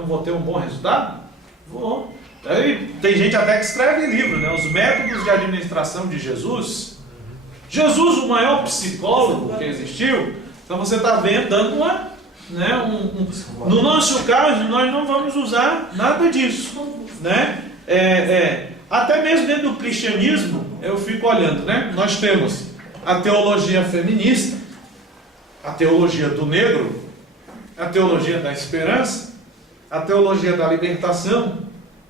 não vou ter um bom resultado? Vou. Aí, tem gente até que escreve livro, né? Os métodos de administração de Jesus. Jesus, o maior psicólogo que existiu. Então você está vendo, dando uma... Né, no nosso caso, nós não vamos usar nada disso. Né? Até mesmo dentro do cristianismo, eu fico olhando, né? Nós temos a teologia feminista, a teologia do negro, a teologia da esperança, a teologia da libertação,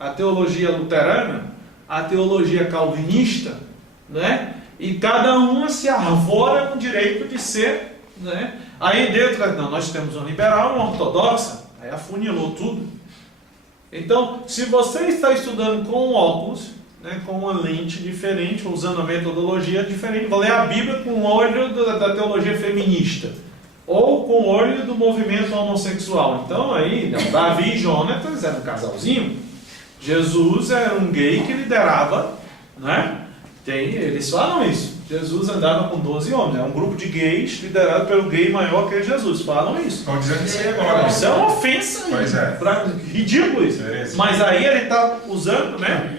a teologia luterana, a teologia calvinista, né? E cada uma se arvora no direito de ser, né? Aí dentro, não, nós temos uma liberal e uma ortodoxa, aí afunilou tudo. Então, se você está estudando com óculos, né, com uma lente diferente, usando a metodologia diferente, vou ler a Bíblia com o olho da teologia feminista, ou com o olho do movimento homossexual. Então aí, Davi e Jonatas eram um casalzinho, Jesus era um gay que liderava, né? Eles falam isso, Jesus andava com 12 homens, é um grupo de gays liderado pelo gay maior que Jesus, falam isso. Estão dizendo isso aí agora. Isso é uma ofensa, pois é. Ridículo isso. Mas aí ele está usando, né?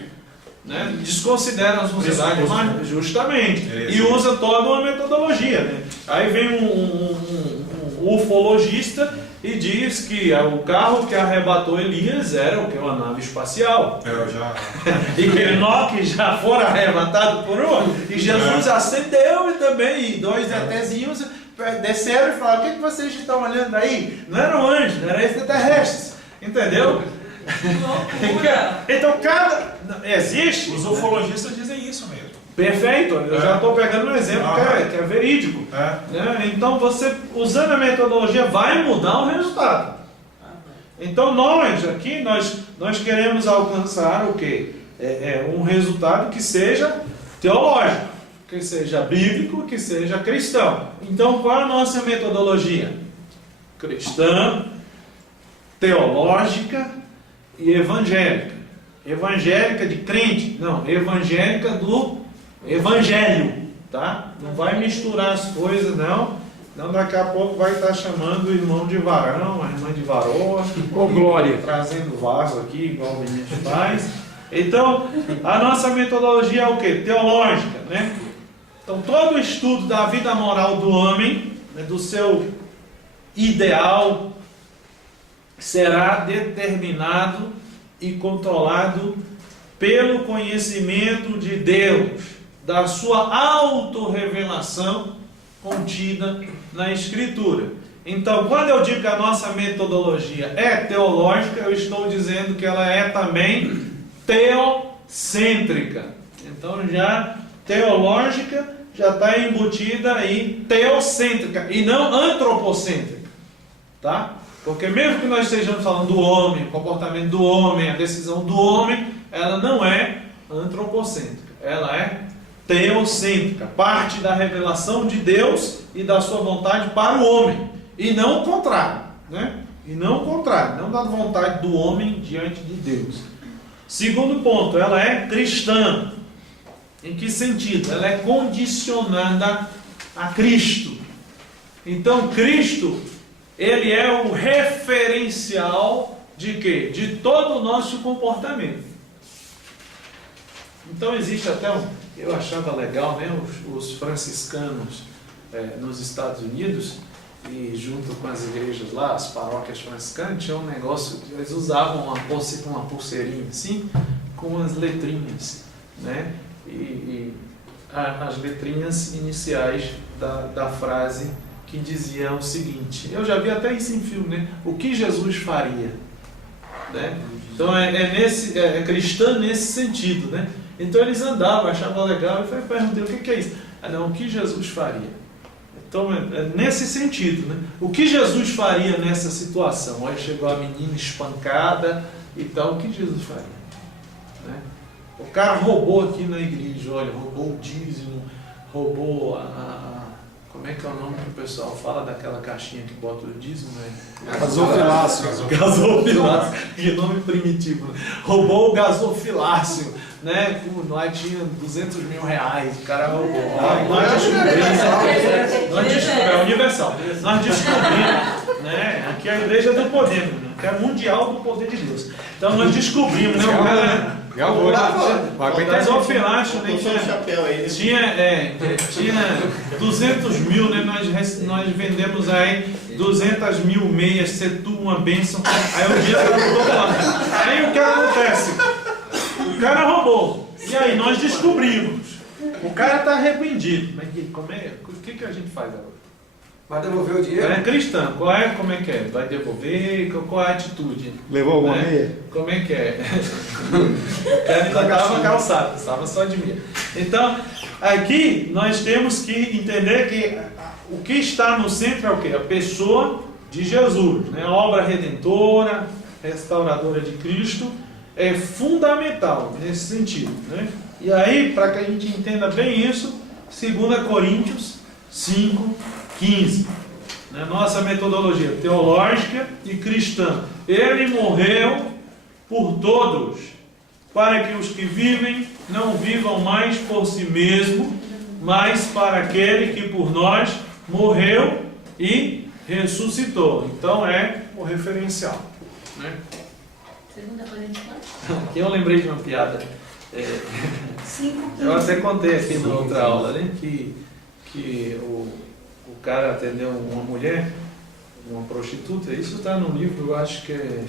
Desconsidera as unidades, justamente, e usa toda uma metodologia, né? Aí vem um ufologista e diz que o carro que arrebatou Elias era o que? Uma nave espacial. E que Enoque já fora arrebatado por uma, e Jesus ascendeu e também, e dois ETzinhos desceram e falaram: o que vocês estão olhando aí? Não eram anjos, não eram extraterrestres, entendeu? Então existe. Os ufologistas dizem isso mesmo. Perfeito, eu já estou pegando um exemplo que é verídico. Né? Então você, usando a metodologia, vai mudar o resultado. Então nós aqui, nós queremos alcançar o quê? Um resultado que seja teológico, que seja bíblico, que seja cristão. Então qual é a nossa metodologia? Cristã, teológica e evangélica. Evangélica de crente, não, evangélica do evangelho, tá? Não vai misturar as coisas, não. Não, daqui a pouco vai estar chamando o irmão de varão, a irmã de varoa, ou glória, trazendo vaso aqui, igual o menino faz. Então, a nossa metodologia é o quê? Teológica, né? Então, todo o estudo da vida moral do homem, né, do seu ideal, será determinado e controlado pelo conhecimento de Deus, da sua autorrevelação contida na Escritura. Então, quando eu digo que a nossa metodologia é teológica, eu estou dizendo que ela é também teocêntrica. Então, já teológica já está embutida aí teocêntrica e não antropocêntrica, tá? Porque mesmo que nós estejamos falando do homem, o comportamento do homem, a decisão do homem, ela não é antropocêntrica, ela é teocêntrica, parte da revelação de Deus e da sua vontade para o homem, e não o contrário, né? E não o contrário, não da vontade do homem diante de Deus. Segundo ponto, ela é cristã. Em que sentido? Ela é condicionada a Cristo. Então Cristo, ele é o referencial de quê? De todo o nosso comportamento. Então existe até eu achava legal, né? Os franciscanos nos Estados Unidos, e junto com as igrejas lá, as paróquias franciscanas, tinha um negócio, eles usavam uma pulseirinha assim, com as letrinhas, né? E as letrinhas iniciais da frase que dizia o seguinte, eu já vi até isso em filme, né? O que Jesus faria, né? Então é cristã nesse sentido, né? Então eles andavam, achavam legal, e perguntei, o que é isso? Não, o que Jesus faria? Então é nesse sentido, né? O que Jesus faria nessa situação? Aí chegou a menina espancada e tal, o que Jesus faria? Né? O cara roubou aqui na igreja, olha, roubou o dízimo, roubou como é que é o nome que o pessoal fala daquela caixinha que bota o dízimo? Gasofilácio. Gasofilácio, que nome primitivo. Né? Roubou o gasofilácio, né? Lá tinha 200 mil reais, o cara roubou. Nós descobrimos, é universal. Nós descobrimos, né? Aqui é a igreja do poder, né? que é mundial do poder de Deus. Então nós descobrimos, né? O cara. Gravou, Mas ao final, né, chapéu aí. tinha 200 mil, né? Nós vendemos aí 200 mil meias, ser tu uma bênção. Aí um dia o cara roubou lá. Aí o que acontece? O cara roubou. E aí nós descobrimos. O cara está arrependido. Mas o que a gente faz agora? Vai devolver o dinheiro? É cristã, como é que é? Vai devolver? Qual é a atitude? Levou alguma Né? meia? Como é que é? O cara ainda estava calçado, estava só de meia. Então, aqui nós temos que entender que o que está no centro é o quê? A pessoa de Jesus, né? A obra redentora, restauradora de Cristo, é fundamental nesse sentido, né? E aí, para que a gente entenda bem isso, 2 Coríntios 5:15. Nossa metodologia teológica e cristã. Ele morreu por todos, para que os que vivem não vivam mais por si mesmo, mas para aquele que por nós morreu e ressuscitou. Então é o referencial, né? 2 Coríntios Aqui eu lembrei de uma piada. 5. Eu até contei aqui na outra aula, né? Que o cara atendeu uma mulher, uma prostituta. Isso está no livro, eu acho que é.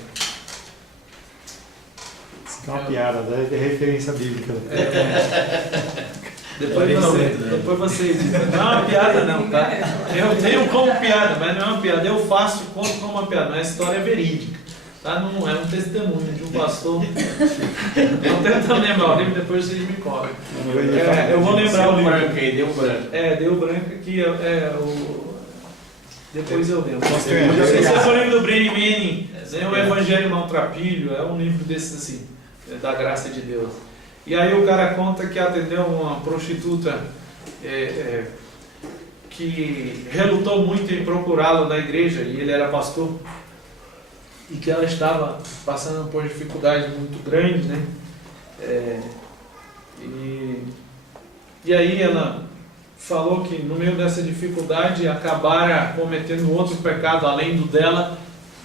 Isso é uma piada, deve ter referência bíblica. Depois você não é uma piada não, tá? Eu tenho como piada, mas não é uma piada. Eu faço conto como uma piada, mas a história é verídica. Tá? Não é um testemunho de um pastor. Não tentando lembrar o livro, depois vocês me cobrem. Eu vou lembrar o livro. Deu branco. Deu branco aqui. Depois eu lembro. Esse é o livro do Brennan Manning, o Evangelho Maltrapilho. É um livro desses assim, da graça de Deus. E aí o cara conta que atendeu uma prostituta que relutou muito em procurá-lo na igreja, e ele era pastor, e que ela estava passando por dificuldades muito grandes, né? E aí ela falou que no meio dessa dificuldade acabara cometendo outro pecado além do dela,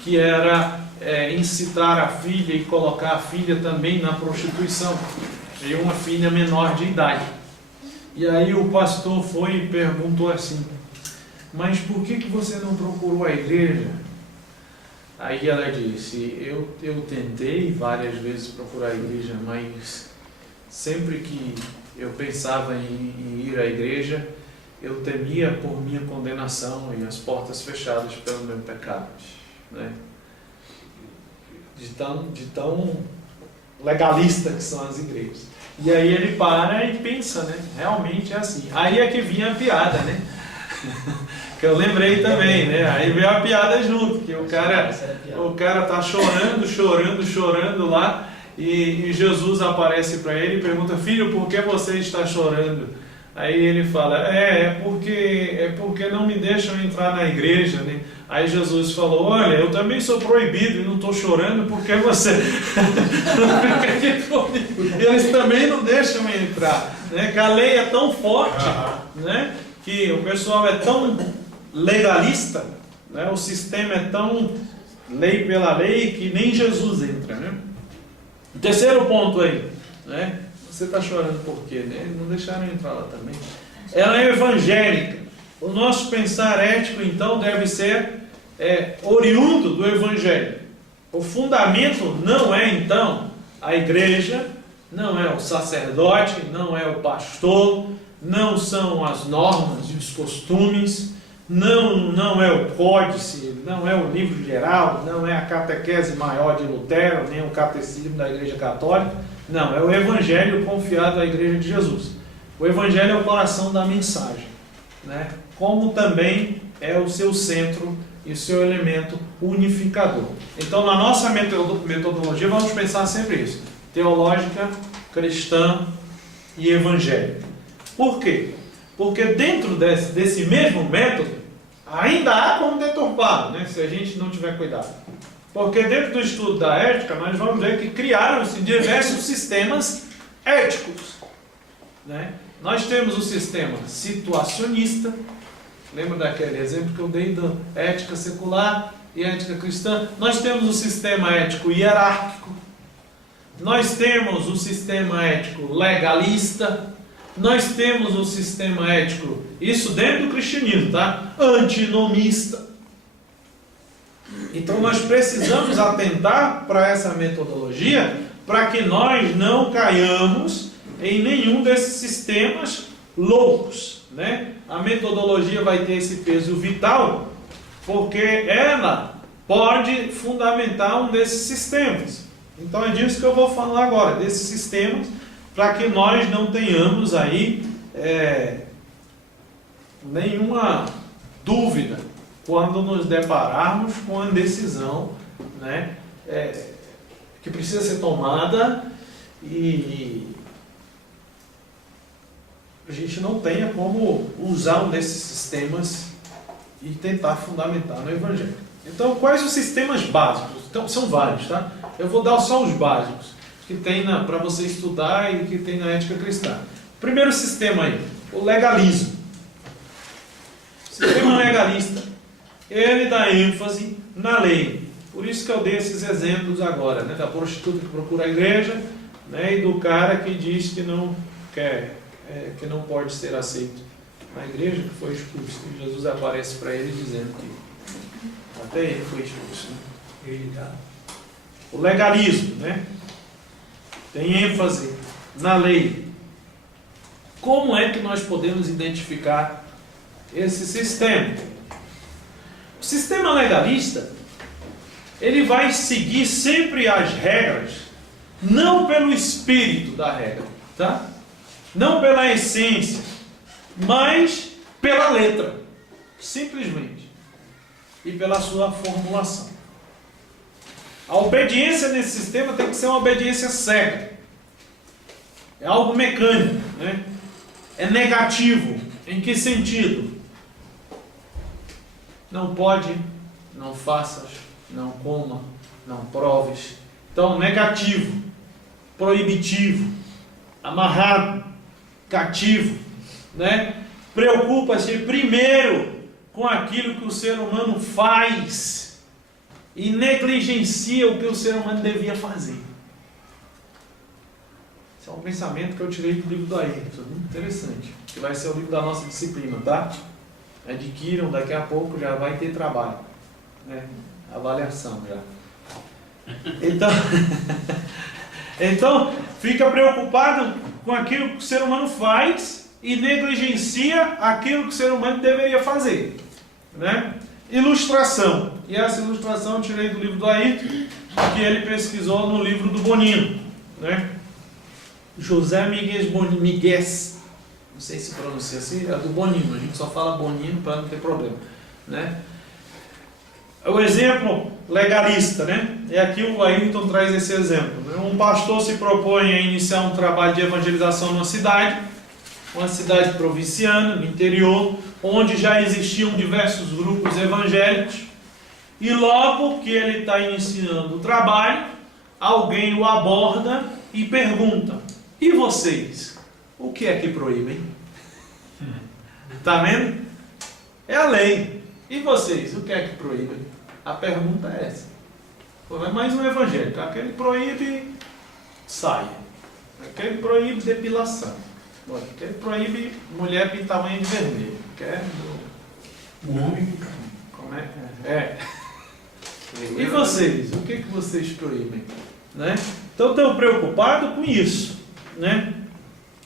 que era incitar a filha e colocar a filha também na prostituição, e uma filha menor de idade. E aí o pastor foi e perguntou assim: mas por que você não procurou a igreja? Aí ela disse: eu tentei várias vezes procurar a igreja, mas sempre que eu pensava em ir à igreja, eu temia por minha condenação e as portas fechadas pelo meu pecado, né? De tão legalista que são as igrejas. E aí ele para e pensa, né? Realmente é assim. Aí é que vinha a piada, né? Que eu lembrei também, né? Aí veio a piada junto, que o cara tá chorando lá, e Jesus aparece para ele e pergunta: filho, por que você está chorando? Aí ele fala: é porque não me deixam entrar na igreja, né? Aí Jesus falou: olha, eu também sou proibido e não estou chorando porque você eles também não deixam entrar, né? Que a lei é tão forte, né? Que o pessoal é tão legalista, né? O sistema é tão lei pela lei que nem Jesus entra, né? O terceiro ponto aí, né? Você está chorando por quê? Né? Não deixaram entrar lá também. Ela é evangélica. O nosso pensar ético, então, deve ser oriundo do Evangelho. O fundamento não é, então, a igreja, não é o sacerdote, não é o pastor, não são as normas e os costumes, não é o códice, não é o livro geral, não é a catequese maior de Lutero, nem o catecismo da Igreja Católica. Não, é o Evangelho confiado à Igreja de Jesus. O Evangelho é o coração da mensagem, né? Como também é o seu centro e o seu elemento unificador. Então, na nossa metodologia, vamos pensar sempre isso: teológica, cristã e evangélica. Por quê? Porque dentro desse mesmo método, ainda há como deturpar, né? Se a gente não tiver cuidado. Porque dentro do estudo da ética, nós vamos ver que criaram-se diversos sistemas éticos, né? Nós temos o sistema situacionista. Lembra daquele exemplo que eu dei da ética secular? e ética cristã, nós temos o sistema ético hierárquico, nós temos o sistema ético legalista, nós temos o sistema ético, isso dentro do cristianismo, tá? Antinomista. Então nós precisamos atentar para essa metodologia para que nós não caiamos em nenhum desses sistemas loucos, né? A metodologia vai ter esse peso vital porque ela pode fundamentar um desses sistemas. Então é disso que eu vou falar agora, desses sistemas, para que nós não tenhamos aí nenhuma dúvida quando nos depararmos com a decisão, né, que precisa ser tomada e a gente não tenha como usar um desses sistemas e tentar fundamentar no Evangelho. Então, quais os sistemas básicos? Então, são vários, tá? Eu vou dar só os básicos que tem para você estudar e que tem na ética cristã. Primeiro sistema aí, o legalismo. O sistema legalista, ele dá ênfase na lei. Por isso que eu dei esses exemplos agora, né? Da prostituta que procura a igreja, né? E do cara que diz que não quer, que não pode ser aceito na igreja, que foi expulso. E Jesus aparece para ele dizendo que até ele foi expulso, né? O legalismo, né? Tem ênfase na lei. Como é que nós podemos identificar esse sistema? O sistema legalista, ele vai seguir sempre as regras, não pelo espírito da regra, tá? Não pela essência, mas pela letra, simplesmente, e pela sua formulação. A obediência nesse sistema tem que ser uma obediência cega. É algo mecânico, né? É negativo. Em que sentido? Não pode, não faças, não coma, não proves. Então, negativo, proibitivo, amarrado, cativo, né? Preocupa-se primeiro com aquilo que o ser humano faz e negligencia o que o ser humano devia fazer. Esse é um pensamento que eu tirei do livro do Ayrton, muito interessante, que vai ser o livro da nossa disciplina, tá? Adquiram, daqui a pouco já vai ter trabalho, né? Avaliação já. Então, fica preocupado com aquilo que o ser humano faz e negligencia aquilo que o ser humano deveria fazer, né? Ilustração. E essa ilustração eu tirei do livro do Ayrton, que ele pesquisou no livro do Bonino, né? José Miguel Miguez, não sei se pronuncia assim, é do Bonino, a gente só fala Bonino para não ter problema, né? O exemplo legalista, né? E aqui o Ayrton traz esse exemplo, né? Um pastor se propõe a iniciar um trabalho de evangelização numa cidade, uma cidade provinciana, no interior, onde já existiam diversos grupos evangélicos, e logo que ele está iniciando o trabalho, alguém o aborda e pergunta: e vocês? O que é que proíbem? Está vendo? É a lei. E vocês? O que é que proíbem? A pergunta é essa. É mais um evangélico. Aquele proíbe saia. Aquele proíbe depilação. Aquele proíbe mulher pintar unha de vermelho. Quer O homem. como é? E vocês? O que vocês proíbem? Né? Então estão preocupados com isso, né?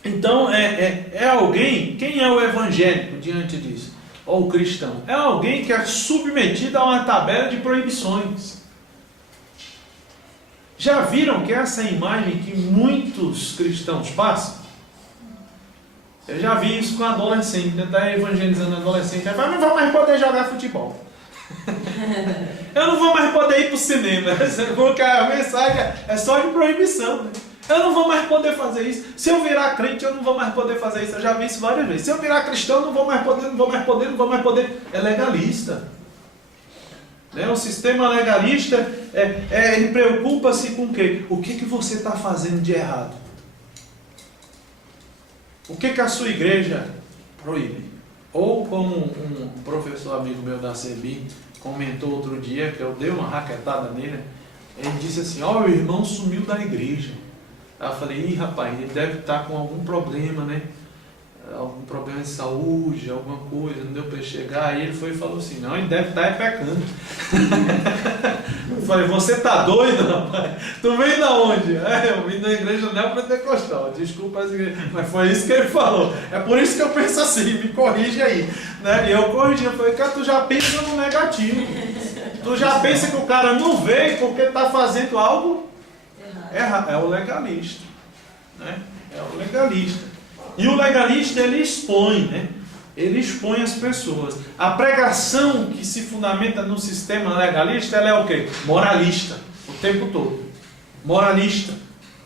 Então é alguém, quem é o evangélico diante disso? Ou o cristão? É alguém que é submetido a uma tabela de proibições. Já viram que essa é a imagem que muitos cristãos passam? Eu já vi isso com adolescente, né? Está evangelizando adolescente, aí fala: não vou mais poder jogar futebol. Eu não vou mais poder ir para o cinema. Porque a mensagem é só de proibição, né? Eu não vou mais poder fazer isso. Se eu virar crente, eu não vou mais poder fazer isso. Eu já vi isso várias vezes. Se eu virar cristão, eu não vou mais poder. É legalista. Né? O sistema legalista, ele preocupa-se com o quê? O que você está fazendo de errado? O que a sua igreja proíbe? Ou como um professor amigo meu da CEBI comentou outro dia, que eu dei uma raquetada nele, ele disse assim, o irmão sumiu da igreja. Aí eu falei, rapaz, ele deve estar com algum problema, né? Algum problema de saúde, alguma coisa, não deu para ele chegar. Aí ele foi e falou assim, não, ele deve estar pecando. Eu falei, você tá doido, rapaz? Tu vem da onde? Eu vim da igreja neopentecostal, desculpa as igrejas, mas foi isso que ele falou. É por isso que eu penso assim, me corrige aí. Né? E eu corrigi, eu falei, cara, tu já pensa no negativo. Tu já pensa que o cara não veio porque está fazendo algo errado. É o legalista. Né? É o legalista. E o legalista, ele expõe, né? Ele expõe as pessoas. A pregação que se fundamenta no sistema legalista, ela é o quê? Moralista, o tempo todo. Moralista,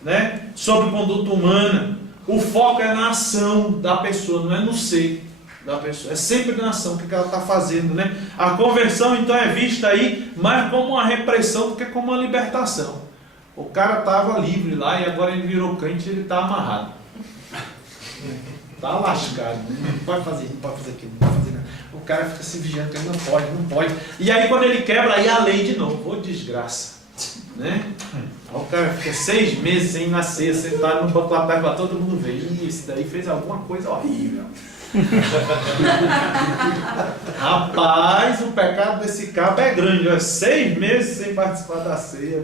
né? Sobre conduta humana. O foco é na ação da pessoa, não é no ser da pessoa. É sempre na ação, o que ela está fazendo, né? A conversão, então, é vista aí mais como uma repressão do que como uma libertação. O cara estava livre lá e agora ele virou crente e ele está amarrado. Está lascado, não pode fazer isso, não pode fazer aquilo, não pode fazer nada. O cara fica se vigiando, ele não pode. E aí quando ele quebra, aí a lei de novo, desgraça. Né? Aí o cara fica 6 meses sem nascer, sentado no banco lá perto para todo mundo ver. Esse daí fez alguma coisa horrível. Rapaz, o pecado desse cabo é grande. 6 meses sem participar da ceia,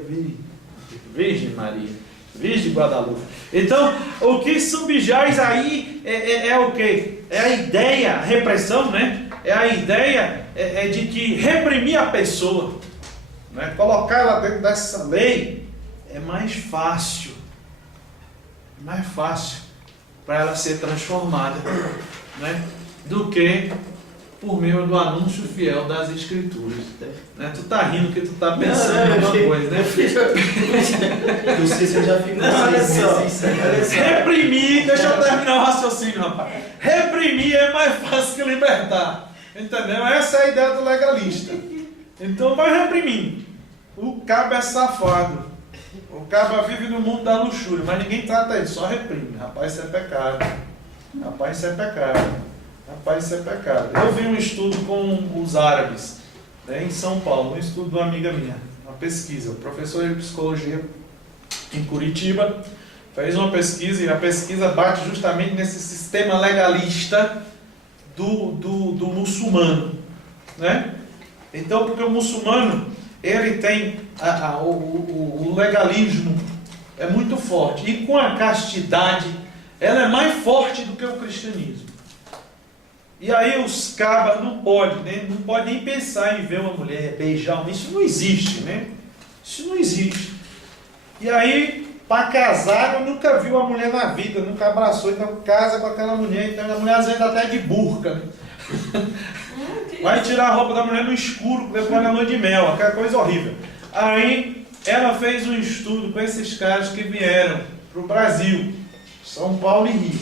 Virgem Maria. Virgem Guadalupe. Então, o que subjaz aí é o quê? É a ideia, a repressão, né? É a ideia de que reprimir a pessoa, né? Colocar ela dentro dessa lei é mais fácil para ela ser transformada, né? Do que por meio do anúncio fiel das Escrituras. Né? Tu tá rindo que tu tá pensando em alguma coisa, né? Não sei se eu já fico Reprimir, deixa eu terminar o raciocínio, rapaz. Reprimir é mais fácil que libertar. Entendeu? Essa é a ideia do legalista. Então vai reprimindo. O cabo é safado. O cabo vive no mundo da luxúria, mas ninguém trata ele, só reprime. Rapaz, isso é pecado. Rapaz, isso é pecado. Rapaz, isso é pecado. Eu vi um estudo com os árabes, né, em São Paulo, um estudo de uma amiga minha, uma pesquisa. O professor de psicologia em Curitiba fez uma pesquisa e a pesquisa bate justamente nesse sistema legalista do muçulmano, né? Então, porque o muçulmano, ele tem o legalismo é muito forte e com a castidade ela é mais forte do que o cristianismo. E aí os cabas não podem, né? Não podem nem pensar em ver uma mulher beijar uma. Isso não existe, né? Isso não existe. E aí, para casar, eu nunca vi uma mulher na vida, nunca abraçou, então casa com aquela mulher. Então a mulher às vezes até de burca, né? Vai tirar a roupa da mulher no escuro, depois na lua de mel, aquela coisa horrível. Aí ela fez um estudo com esses caras que vieram para o Brasil, São Paulo e Rio.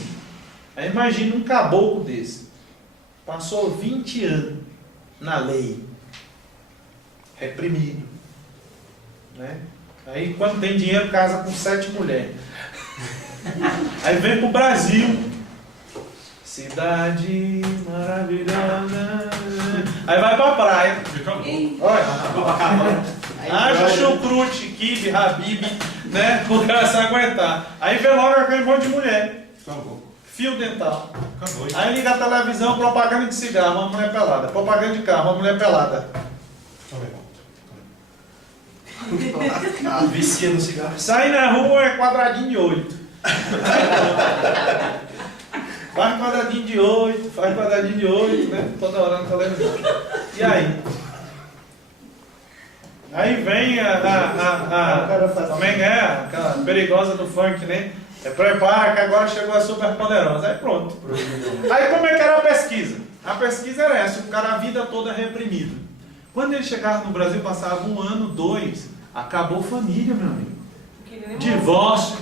Aí imagina um caboclo desse. Passou 20 anos na lei, reprimido, né? Aí quando tem dinheiro casa com 7 mulheres. Aí vem pro Brasil, cidade maravilhosa. Aí vai pra praia. Olha, acha chucrute, kibe, habib, né? O cara se aguentar. Aí vem logo aquele monte de mulher. Fio dental. Aí liga a televisão, propaganda de cigarro, uma mulher pelada. Propaganda de carro, uma mulher pelada. Vicia no cigarro. Sai na rua é quadradinho de 8. Faz quadradinho de 8, faz quadradinho de 8, né? Toda hora na televisão. E aí? Aí vem como é que é? Aquela perigosa do funk, né? Prepara que agora chegou a super poderosa. Aí pronto. Aí como é que era a pesquisa? A pesquisa era essa, o cara a vida toda reprimido. Quando ele chegava no Brasil, passava 1 ano, 2, acabou família, meu amigo. Divórcio,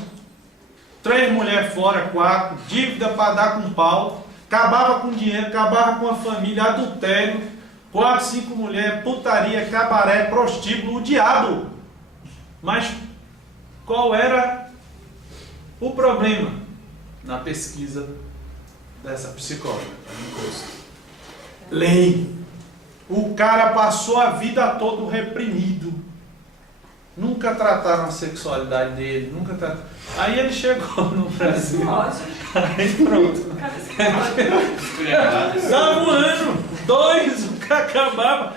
3 mulheres fora, 4, dívida para dar com pau, acabava com dinheiro, acabava com a família, adultério, 4, 5 mulheres, putaria, cabaré, prostíbulo, o diabo. Mas qual era o problema na pesquisa dessa psicóloga? Lei. O cara passou a vida todo reprimido. Nunca trataram a sexualidade dele, nunca trataram. Aí ele chegou no Brasil. Aí pronto. Dava um ano, 2, o cara acabava.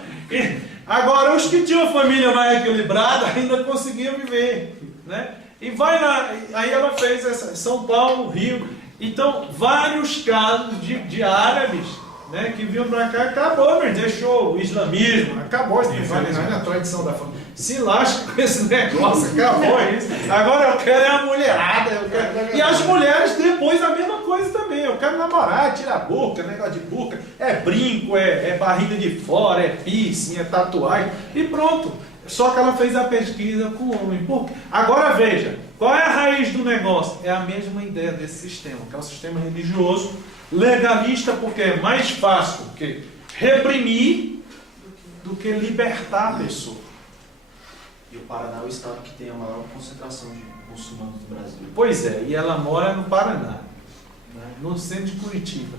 Agora, os que tinham família mais equilibrada ainda conseguiam viver, né? E vai lá, aí ela fez essa, São Paulo, Rio. Então, vários casos de árabes, né, que vinham para cá, acabou, mas deixou o islamismo, acabou esse negócio, não é a tradição da família. Se lasca com esse negócio, acabou isso. Agora eu quero é a mulherada, eu quero... E as mulheres depois a mesma coisa também. Eu quero namorar, tirar a boca, negócio de boca, é brinco, é barriga de fora, é piercing, é tatuagem, e pronto. Só que ela fez a pesquisa com o homem. Por quê? Agora veja, qual é a raiz do negócio? É a mesma ideia desse sistema, que é um sistema religioso, legalista, porque é mais fácil que reprimir do que libertar a pessoa. E o Paraná é o estado que tem a maior concentração de muçulmanos do Brasil. Pois é, e ela mora no Paraná, né, no centro de Curitiba.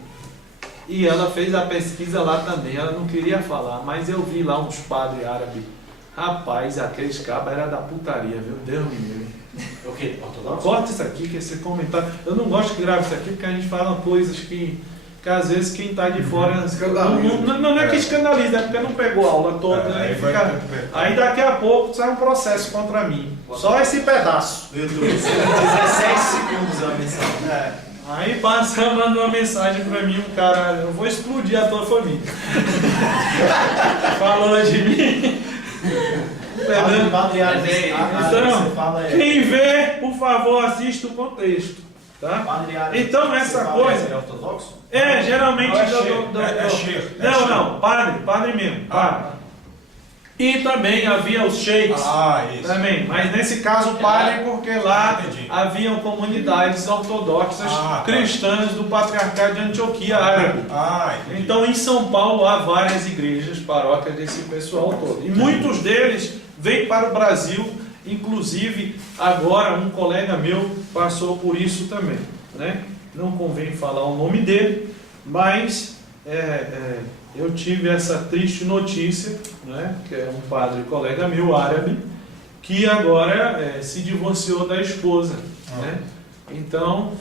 E ela fez a pesquisa lá também, ela não queria falar, mas eu vi lá uns padres árabes. Rapaz, aqueles cabos eram da putaria, viu? Deus me livre. O quê? Ortodoxo? Corta isso aqui, que esse comentário... Eu não gosto que grave isso aqui, porque a gente fala coisas que às vezes quem está de fora... Escandaliza. Não é que escandaliza, é porque não pegou a aula toda. Aí daqui a pouco sai um processo contra mim. Só esse pedaço. No YouTube, 17 segundos a mensagem. Aí passa, manda uma mensagem pra mim, um cara... Eu vou explodir a tua família. Falou de mim... Então, quem vê, por favor, assista o contexto. Tá? Então, essa coisa. É ortodoxo? É, geralmente. Não, Padre mesmo. Padre. E também havia os sheiks. Isso. Também, mas nesse caso padre, porque lá haviam comunidades ortodoxas cristãs do Patriarcado de Antioquia árabe. Então em São Paulo há várias igrejas, paróquias desse pessoal todo. E muitos deles vêm para o Brasil, inclusive agora um colega meu passou por isso também, né? Não convém falar o nome dele, mas eu tive essa triste notícia, né, que é um padre colega meu, árabe, que agora se divorciou da esposa. Né? Então,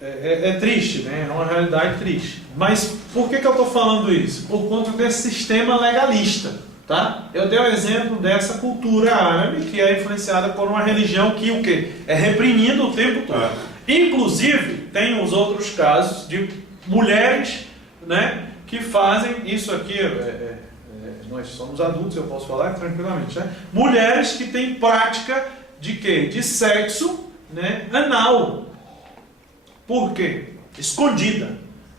é triste, né? É uma realidade triste. Mas por que eu estou falando isso? Por conta desse sistema legalista. Tá? Eu dei o exemplo dessa cultura árabe, que é influenciada por uma religião que o quê? É reprimida o tempo todo. Inclusive, tem os outros casos de mulheres, né, que fazem isso aqui, nós somos adultos, eu posso falar tranquilamente, né? Mulheres que têm prática de quê? De sexo, né, anal. Por quê? Escondida.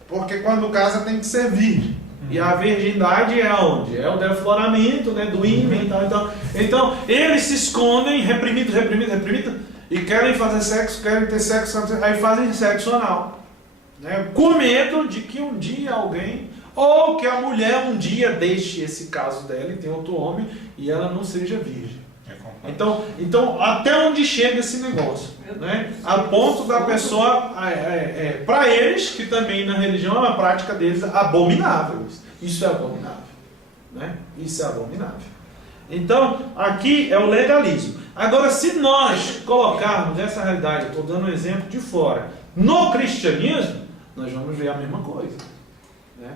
Porque quando casa tem que ser virgem. E a virgindade é aonde? É o defloramento, né, do ímã e tal. Então, eles se escondem, reprimidos, e querem fazer sexo, querem ter sexo, aí fazem sexo anal. Né, com medo de que um dia alguém, ou que a mulher um dia deixe esse caso dela e tenha outro homem e ela não seja virgem. Então até onde chega esse negócio? Né? A ponto da pessoa, para eles, que também na religião é uma prática deles abominável. Isso é abominável. Né? Isso é abominável. Então, aqui é o legalismo. Agora, se nós colocarmos essa realidade, estou dando um exemplo de fora, no cristianismo, nós vamos ver a mesma coisa. Né?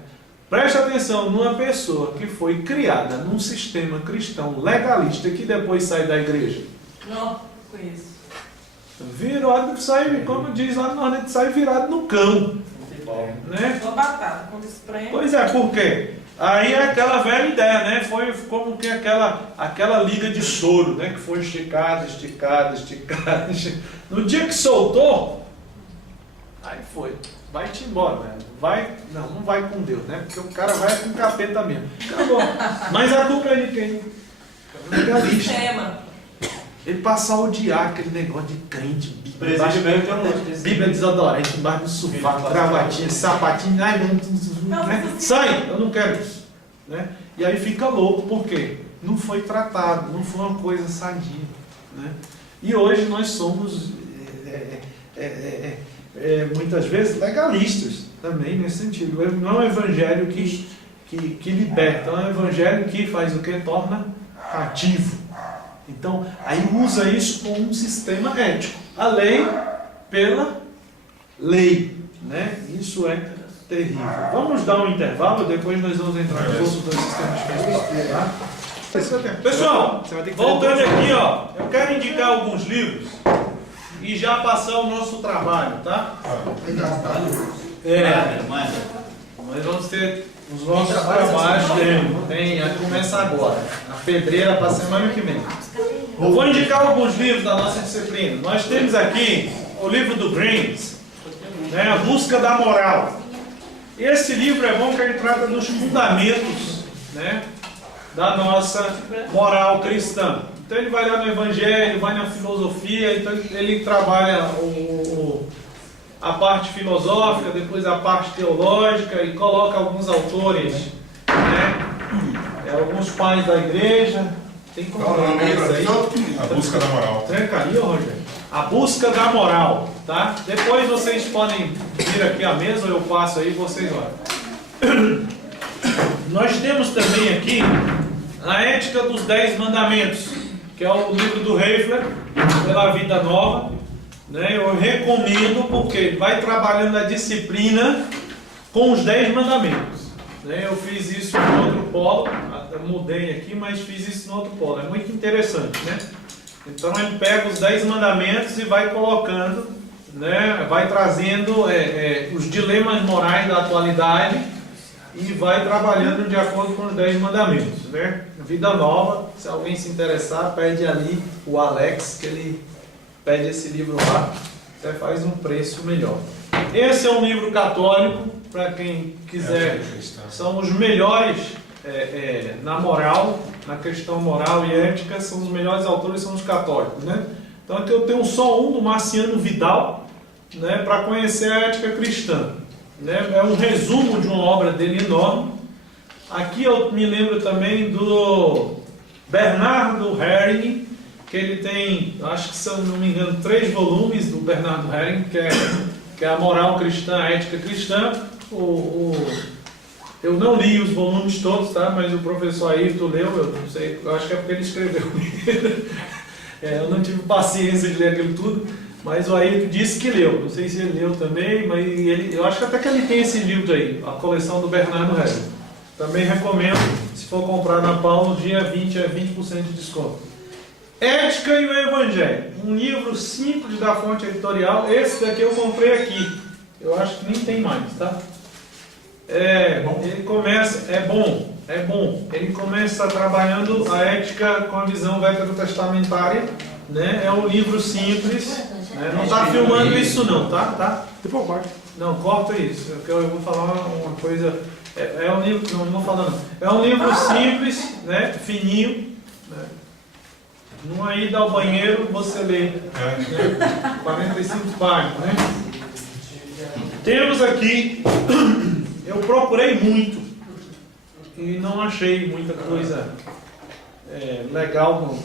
Preste atenção numa pessoa que foi criada num sistema cristão legalista que depois sai da igreja. Não, conheço. Virado, sai, como diz lá no Nordeste, sai virado no cão. Né? Só batata, quando espreme. Pois é, por quê? Aí é aquela velha ideia, né? Foi como que aquela liga de soro, né? Que foi esticada. No dia que soltou, aí foi. Vai-te embora, velho. Não vai com Deus, né? Porque o cara vai com o capeta mesmo. Acabou. Mas a culpa é de quem? Legalista. Ele passa a odiar aquele negócio de crente, Bíblia desodorante, embaixo do sovaco, gravatinha, sapatinho, né? Sai, eu não quero isso. Né? E aí fica louco, por quê? Não foi tratado, não foi uma coisa sadia. Né? E hoje nós somos muitas vezes legalistas também nesse sentido. Não é um evangelho que liberta, é um evangelho que faz o que? Torna ativo. Então, aí usa isso como um sistema ético. A lei pela lei, né? Isso é terrível. Vamos dar um intervalo, depois nós vamos entrar nos outros dois sistemas espirituais, tá? Pessoal, voltando aqui, ó, eu quero indicar alguns livros e já passar o nosso trabalho, tá? Nós vamos ter os nossos trabalhos, começa agora, a pedreira para a semana que vem. Eu vou indicar alguns livros da nossa disciplina. Nós temos aqui o livro do Greens, né, A Busca da Moral. Esse livro é bom que ele trata dos fundamentos, né, da nossa moral cristã. Então ele vai lá no Evangelho, vai na filosofia, então ele trabalha a parte filosófica, depois a parte teológica e coloca alguns autores, né, alguns pais da igreja. Tem como aí? A Busca da Moral. Tranca ali, Rogério. A Busca da Moral, tá? Depois vocês podem vir aqui à mesa, eu passo aí, vocês olham. Nós temos também aqui a Ética dos 10 Mandamentos, que é o livro do Reifler, pela Vida Nova, né? Eu recomendo porque ele vai trabalhando a disciplina com os 10 mandamentos. Eu fiz isso no outro polo, mudei aqui, mas fiz isso no outro polo. É muito interessante, né? Então ele pega os 10 mandamentos e vai colocando, né? Vai trazendo os dilemas morais da atualidade e vai trabalhando de acordo com os 10 mandamentos, né? Vida Nova, se alguém se interessar, pede ali o Alex, que ele pede esse livro lá, você faz um preço melhor. Esse é um livro católico, para quem quiser, são os melhores na moral, na questão moral e ética, são os melhores autores, são os católicos, né? Então aqui eu tenho só um do Marciano Vidal, né, para conhecer a ética cristã, né? É um resumo de uma obra dele enorme. Aqui eu me lembro também do Bernardo Herring, que ele tem, acho que se eu não me engano, 3 volumes do Bernardo Herring, que é a moral cristã, a ética cristã. Eu não li os volumes todos, tá? Mas o professor Ayrton leu, eu não sei, eu acho que é porque ele escreveu. Eu não tive paciência de ler aquilo tudo, mas o Ayrton disse que leu. Não sei se ele leu também, mas eu acho que até que ele tem esse livro aí, a coleção do Bernardo Herring. Também recomendo, se for comprar na Paulo, dia 20 é 20% de desconto. Ética e o Evangelho, um livro simples da fonte editorial. Esse daqui eu comprei aqui, eu acho que nem tem mais, tá? Ele começa, é bom. Ele começa trabalhando a ética com a visão veterotestamentária, né? É um livro simples, né? Não está filmando isso não, tá? Depois corta. Não, corta isso, porque eu vou falar uma coisa. É um livro, não vou falar não. É um livro simples, né? Fininho, né? Numa ida ao banheiro você lê, né? 45 páginas, né? Temos aqui, eu procurei muito e não achei muita coisa legal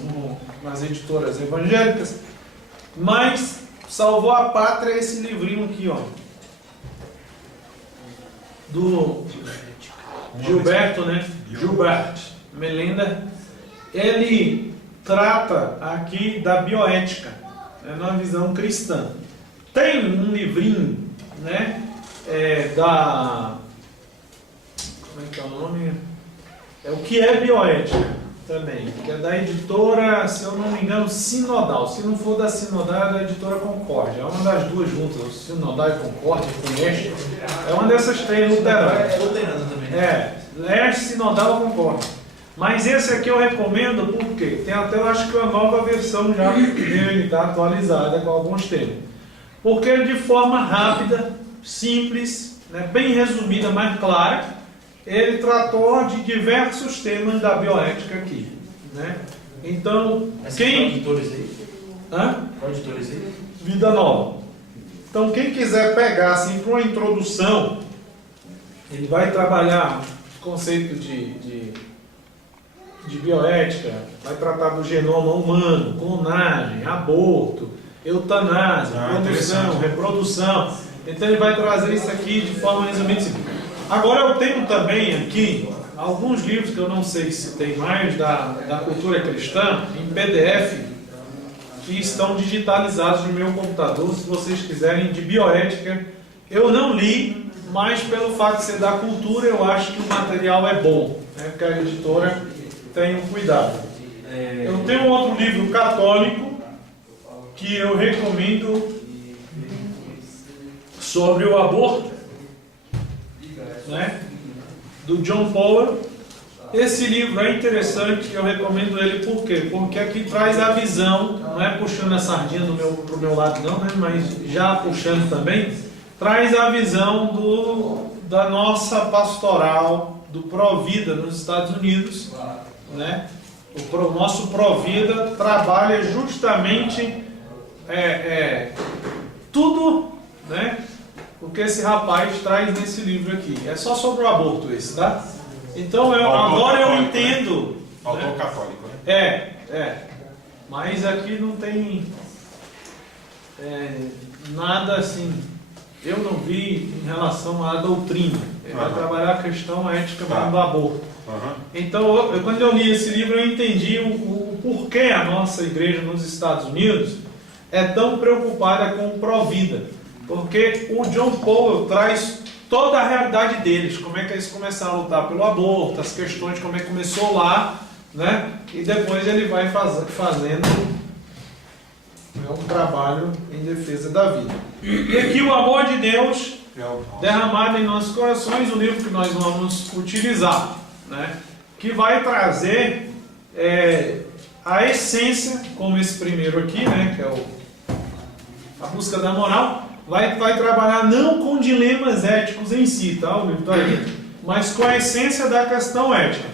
nas editoras evangélicas, mas salvou a pátria esse livrinho aqui, ó, do Gilberto, né? Gilbert Melenda. Ele trata aqui da bioética, numa visão cristã. Tem um livrinho, né? Como é que é o nome? É o que é bioética também, que é da editora, se eu não me engano, Sinodal. Se não for da Sinodal, é da editora Concórdia. É uma das duas juntas, o Sinodal e Concórdia, conhece? É uma dessas 3 luteranas. É luterana também. Leste, Sinodal ou Concórdia. Mas esse aqui eu recomendo porque tem até, eu acho que uma nova versão já dele, tá atualizada com alguns temas. Porque ele de forma rápida, simples, né, bem resumida, mais clara, ele tratou de diversos temas da bioética aqui, né? Então, quem... editores aí? Qual editores aí? Vida Nova. Então, quem quiser pegar assim para uma introdução, ele vai trabalhar o conceito de bioética, vai tratar do genoma humano, clonagem, aborto, eutanásia, produção, reprodução. Então ele vai trazer isso aqui de forma resumida. Agora eu tenho também aqui alguns livros que eu não sei se tem mais da cultura cristã, em PDF, que estão digitalizados no meu computador, se vocês quiserem, de bioética. Eu não li, mas pelo fato de ser da cultura, eu acho que o material é bom, né? Porque a editora tem um cuidado. Eu tenho um outro livro católico que eu recomendo sobre o aborto, né? Do John Paul. Esse livro é interessante, eu recomendo ele por quê? Porque aqui traz a visão, não é puxando a sardinha pro meu lado não, né? Mas já puxando também, traz a visão da nossa pastoral, do Provida nos Estados Unidos, né? O nosso Provida trabalha justamente tudo, né? O que esse rapaz traz nesse livro aqui. É só sobre o aborto esse, tá? Então agora eu entendo. Autor católico, né? Mas aqui não tem nada assim. Eu não vi em relação à doutrina. Ele vai trabalhar a questão ética do aborto. Então, quando eu li esse livro, eu entendi o porquê a nossa igreja nos Estados Unidos é tão preocupada com o Provida. Porque o John Paul traz toda a realidade deles, como é que eles começaram a lutar pelo aborto, as questões, como é que começou lá, né? E depois ele vai fazendo um trabalho em defesa da vida. E aqui o amor de Deus derramado em nossos corações, o livro que nós vamos utilizar, né? Que vai trazer a essência, como esse primeiro aqui, né? Que é a busca da moral. Vai trabalhar não com dilemas éticos em si, tá? O livro está aí, mas com a essência da questão ética.